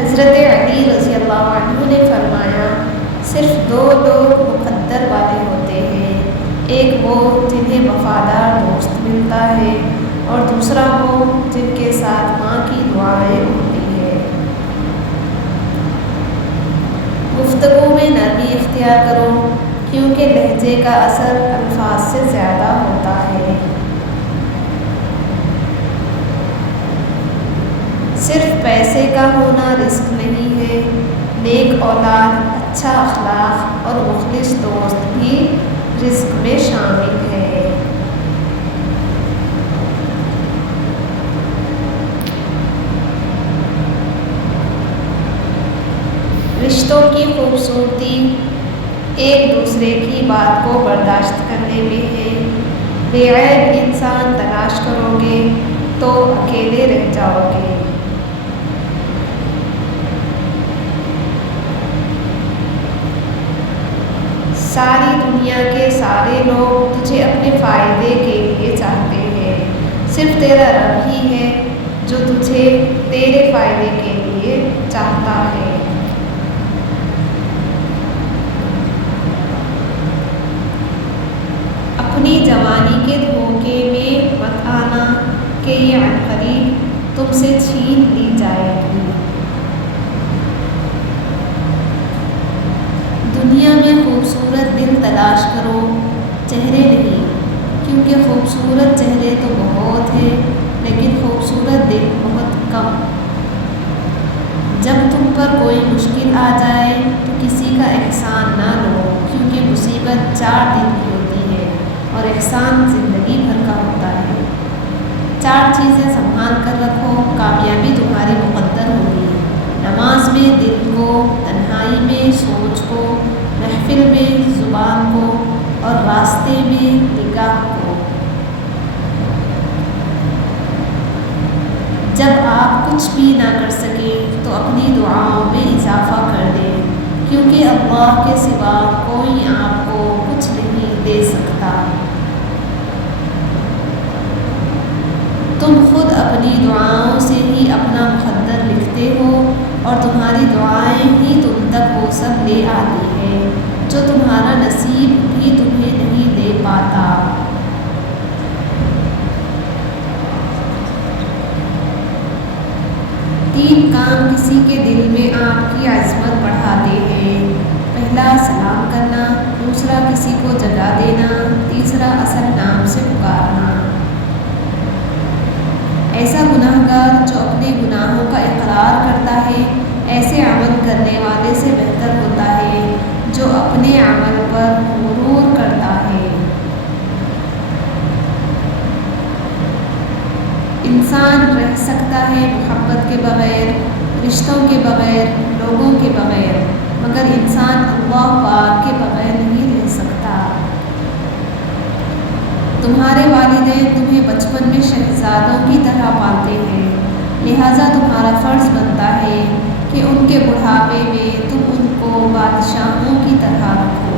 حضرت علی رضی اللہ عنہ نے فرمایا، صرف دو لوگ مقدر والے ہوتے ہیں، ایک وہ جنہیں وفادار دوست ملتا ہے اور دوسرا وہ جن کے ساتھ ماں کی دعائیں ہوتی ہیں۔ گفتگو میں نرمی اختیار کرو کیونکہ لہجے کا اثر الفاظ سے زیادہ ہوتا ہے۔ صرف پیسے کا ہونا رزق نہیں ہے، نیک اولاد، اچھا اخلاق اور مخلص دوست بھی رزق میں شامل ہے۔ رشتوں کی خوبصورتی ایک دوسرے کی بات کو برداشت کرنے میں ہے۔ بے عیب انسان تلاش کرو گے تو اکیلے رہ جاؤ گے۔ ساری دنیا کے سارے لوگ تجھے اپنے فائدے کے لیے چاہتے ہیں، صرف تیرا رب ہی ہے جو تجھے تیرے فائدے کے لیے چاہتا ہے۔ اپنی جوانی کے دھوکے میں مت آنا کہ یہ عنقریب تم سے چھین لی جائے گی۔ دنیا میں خوبصورت دل تلاش کرو، چہرے نہیں، کیونکہ خوبصورت چہرے تو بہت ہیں لیکن خوبصورت دل بہت کم۔ جب تم پر کوئی مشکل آ جائے تو کسی کا احسان نہ لو، کیونکہ مصیبت 4 دن کی ہوتی ہے اور احسان زندگی بھر کا ہوتا ہے۔ 4 چیزیں سنبھال کر رکھو، کامیابی تمہاری مقدر ہوگی۔ نماز میں دل کو، تنہائی میں سوچ کو، محفل میں زبان کو اور راستے میں نگاہ کو۔ جب آپ کچھ بھی نہ کر سکیں تو اپنی دعاؤں میں اضافہ کر دیں، کیونکہ اللہ کے سوا کوئی آپ کو کچھ نہیں دے سکتا۔ تم خود اپنی دعاؤں سے ہی اپنا مقدر لکھتے ہو اور تمہاری دعائیں ہی تم تک وہ سب لے آتی ہیں جو تمہارا نصیب بھی تمہیں نہیں دے پاتا۔ تین کام کسی کے دل میں آپ کی عظمت بڑھاتے ہیں۔ پہلا سلام کرنا، دوسرا کسی کو جگا دینا، تیسرا اصل نام سے پکارنا۔ ایسا گناہگار جو اپنے گناہوں کا اقرار کرتا ہے، ایسے عمل کرنے والے سے بہتر ہوتا ہے جو اپنے عمل پر غرور کرتا ہے۔ انسان رہ سکتا ہے محبت کے بغیر، رشتوں کے بغیر، لوگوں کے بغیر، مگر انسان اللہ پاک کے بغیر نہیں رہ سکتا۔ تمہارے والدین تمہیں بچپن میں شہزادوں کی طرح پالتے ہیں، لہٰذا تمہارا فرض بنتا ہے کہ ان کے بڑھاپے میں تم ان کو بادشاہوں کی طرح رکھو۔